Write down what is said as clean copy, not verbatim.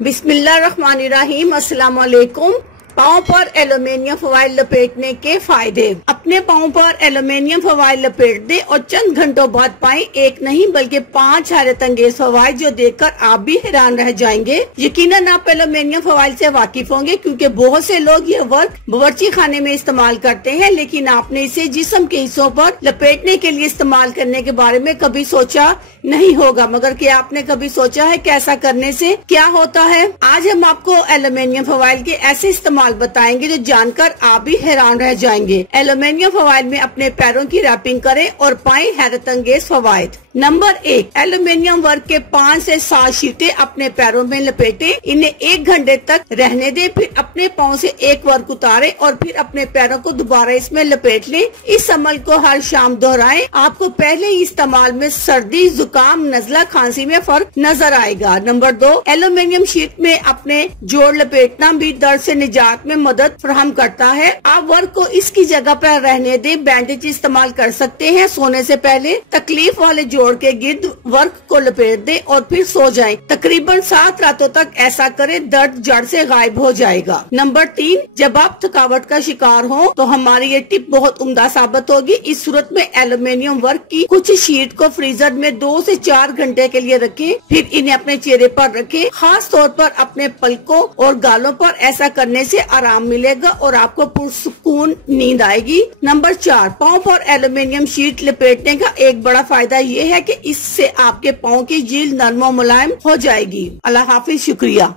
बिस्मिल्लाहिर्रहमानिर्रहीम। अस्सलाम वालेकुम। पाँव पर एल्युमिनियम फॉइल लपेटने के फायदे। अपने पाँव पर एल्युमिनियम फॉइल लपेट दे और चंद घंटों बाद पाएं एक नहीं बल्कि 5 हैरत अंगेज फवाइद जो देखकर आप भी हैरान रह जाएंगे। यकीनन आप एल्युमिनियम फॉइल से वाकिफ होंगे क्योंकि बहुत से लोग ये वर्क बावर्ची खाने में इस्तेमाल करते हैं, लेकिन आपने इसे जिस्म के हिस्सों पर लपेटने के लिए इस्तेमाल करने के बारे में कभी सोचा नहीं होगा। मगर क्या आपने कभी सोचा है कि ऐसा करने से क्या होता है? आज हम आपको एल्युमिनियम फॉइल के ऐसे इस्तेमाल बताएंगे जो जानकर आप भी हैरान रह जाएंगे। एल्युमिनियम फॉइल में अपने पैरों की रैपिंग करें और पाएं हैरत अंगेज फवाइद। नंबर 1, एल्युमिनियम वर्क के 5 से 7 शीटें अपने पैरों में लपेटे, इन्हें 1 घंटे तक रहने दें, फिर अपने पाँव से एक वर्क उतारें और फिर अपने पैरों को दोबारा इसमें लपेट लें। इस अमल को हर शाम दोहराएं। आपको पहले ही इस्तेमाल में सर्दी, जुकाम, नजला, खांसी में फर्क नजर आएगा। नंबर 2, एल्युमिनियम शीट में अपने जोड़ लपेटना भी दर्द से निजात में मदद फराहम करता है। आप वर्क को इसकी जगह पर रहने दें। बैंडेज इस्तेमाल कर सकते हैं। सोने से पहले तकलीफ वाले जोड़ के गिर्द वर्क को लपेट दें और फिर सो जाएं। तकरीबन 7 रातों तक ऐसा करें, दर्द जड़ से गायब हो जाएगा। नंबर 3, जब आप थकावट का शिकार हो तो हमारी ये टिप बहुत उम्दा साबित होगी। इस सूरत में एल्युमिनियम वर्क की कुछ शीट को फ्रीजर में 2 से 4 घंटे के लिए रखें, फिर इन्हें अपने चेहरे पर रखें। खास तौर पर अपने पलकों और गालों पर ऐसा करने से आराम मिलेगा और आपको पुरसुकून नींद आएगी। नंबर 4, पाँव पर एल्युमिनियम शीट लपेटने का एक बड़ा फायदा ये है कि इससे आपके पाँव की जील्द नरम और मुलायम हो जाएगी। अल्लाह हाफिज, शुक्रिया।